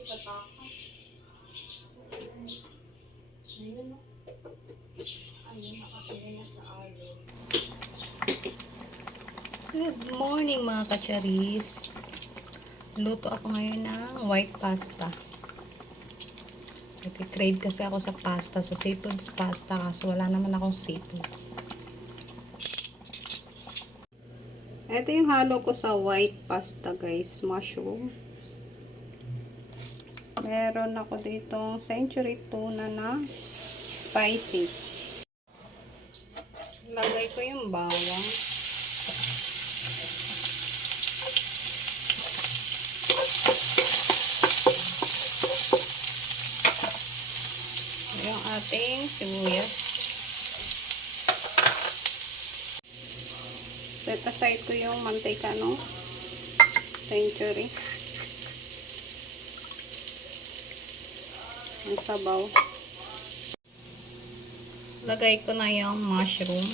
Patakas. Ayun, no? Ayun, nakatingin na sa alo. Good morning mga kacharis. Luto ako ngayon ng white pasta. Nagkikrave kasi ako sa pasta, sa seafood pasta kasi wala naman akong seafood. Ito yung halo ko sa white pasta guys, mushroom. Meron ako ditong century tuna na spicy. Lagay ko yung bawang. Yung ating sibuyas. Set aside ko yung mantika no century. Ang sabaw. Lagay ko na yung mushroom.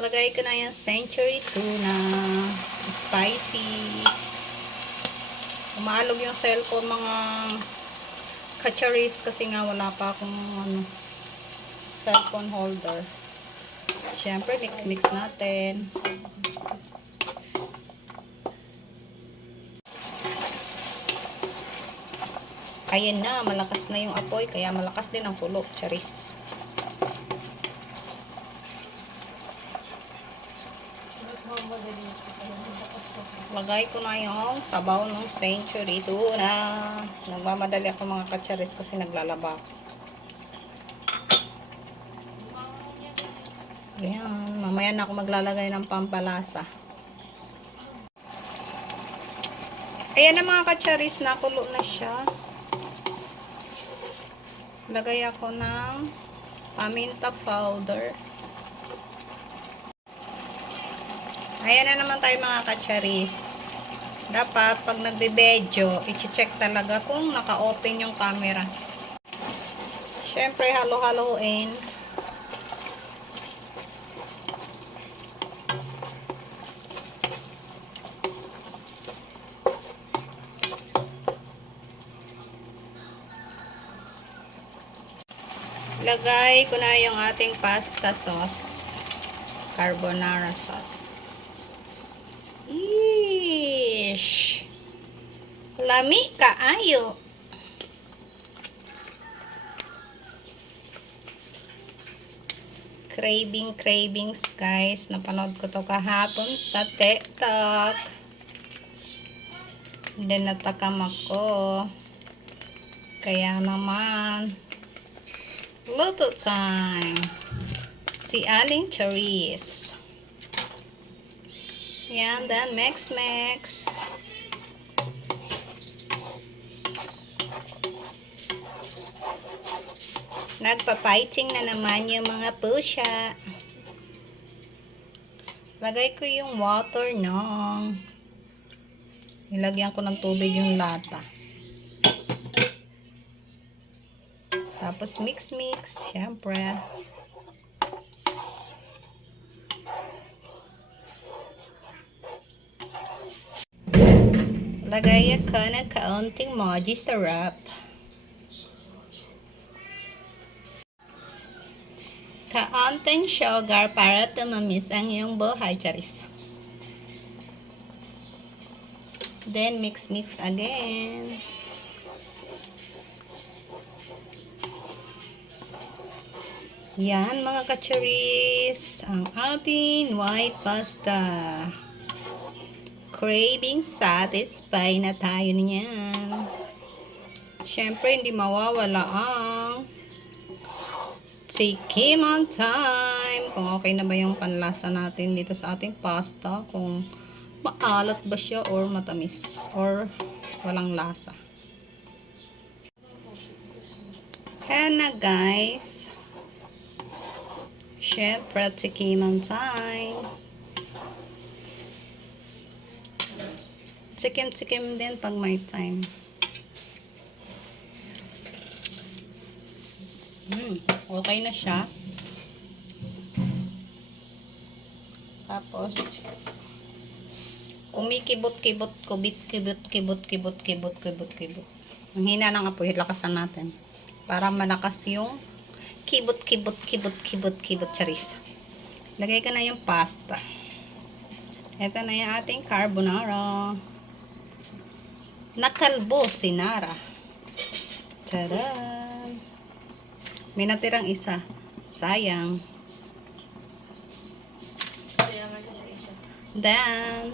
Lagay ko na yung century tuna. Spicy. Umalog yung cellphone mga kacharis kasi nga wala pa akong cellphone holder. Siyempre, mix natin. Ayan na, malakas na yung apoy, kaya malakas din ang kulo, charis. Lagay ko na yung sabaw ng century tuna. Nagmamadali ako mga kacharis kasi naglalaba ako. Ayan, mamaya na ako maglalagay ng pampalasa. Ayan na mga kacharis, nakulo na siya. Lagay ako ng paminta powder. Ayan na naman tayo mga kacharis. Dapat pag nagbe-video, i-check talaga kung naka-open yung camera. Siyempre, halo-haloin. Lagay ko na yung ating pasta sauce. Carbonara sauce. Ish! Lami kaayo. Cravings guys. Napanood ko to kahapon sa TikTok. Then natakam ako. Kaya naman luto time. Si Aling Charis. Yan, then mix. Nagpa-fighting na naman yung mga pusya. Lagay ko yung water nung nilagyan ko ng tubig yung lata. Tapos mix, syempre. Lagay ako ng kaunting Maggi syrup. Kaunting sugar para tumamis ang iyong buhay, charis. Then mix again. Yan mga kacharis, ang ating white pasta. Craving satisfy na tayo niyan. Siyempre, hindi mawawala ang tikman time. Kung okay na ba yung panlasa natin dito sa ating pasta. Kung maalat ba siya or matamis or walang lasa. Ayan na guys. Siyempre, tikman time. Tikim din pag may time. Okay na siya. Tapos, kumikibot-kibot, kibot-kibot. Ang hina ng apoy, lakasan natin. Para malakas yung kibot, charis. Lagay ko na yung pasta. Ito na yung ating carbonara. Nakalbo si Nara. Tada! May natirang isa. Sayang. Then,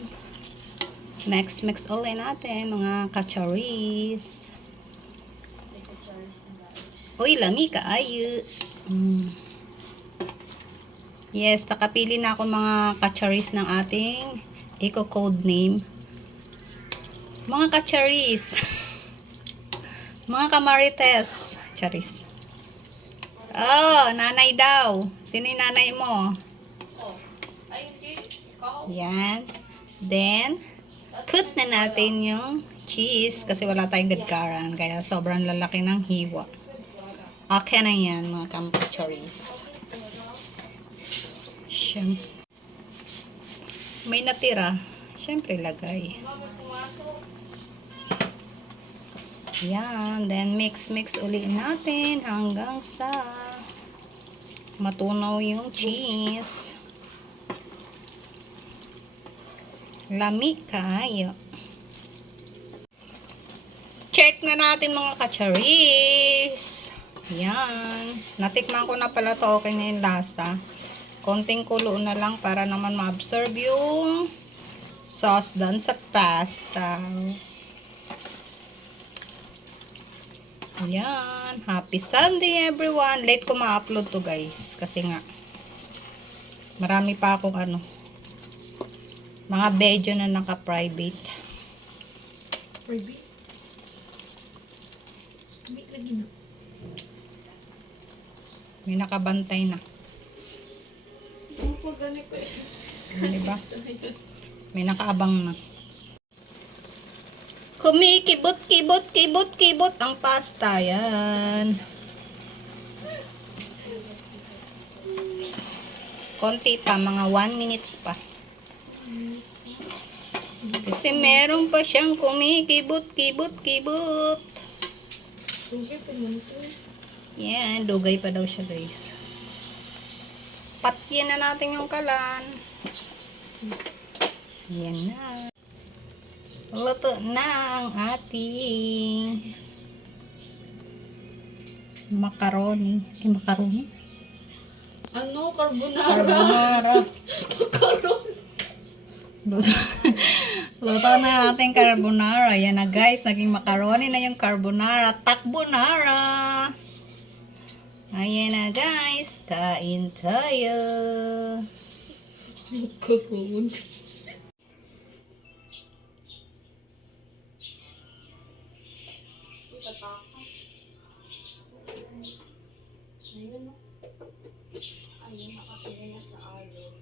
mix ulit natin mga kacharis. Uy, lami ka ayo. Yes, nakapili na ako mga kacharis ng ating eco-code name. Mga kacharis. Mga kamarites. Charis. Oh, nanay daw. Sino yung nanay mo? Yan. Then, cut na natin yung cheese kasi wala tayong gadkaran. Kaya sobrang lalaki ng hiwa. Okay na yan, mga kampachoris. May natira. Siyempre, lagay. Yan. Then, mix ulit natin hanggang sa matunaw yung cheese. Lami kayo. Check na natin mga kacharis. Yan. Natikman ko na pala to. Okay na yung lasa. Konting kulo na lang para naman ma-absorb yung sauce doon sa pasta. Yan. Happy Sunday everyone. Late ko ma-upload to guys. Kasi nga marami pa akong mga video na naka-private. Private? Private lagi na. May nakabantay na. Ano pa gani ko eh? Diba? May nakaabang na. Kumikibot ang pasta. Yan. Konti pa. Mga 1 minutes pa. Kasi meron pa siyang kumikibot. Dugay pa naman ito eh. Yan, dugay pa daw siya guys. Patyan na natin yung kalan. Yan na. Luto na ang ating macaroni. Macaroni? Ano? Carbonara? Carbonara. Macaroni. Luto na ating carbonara. Yan na guys, naging macaroni na yung carbonara. Takbonara. Ayan na guys, kain tayo. Macaroni. Tatakas. Ayun o. Ayun, nakapili na sa alo.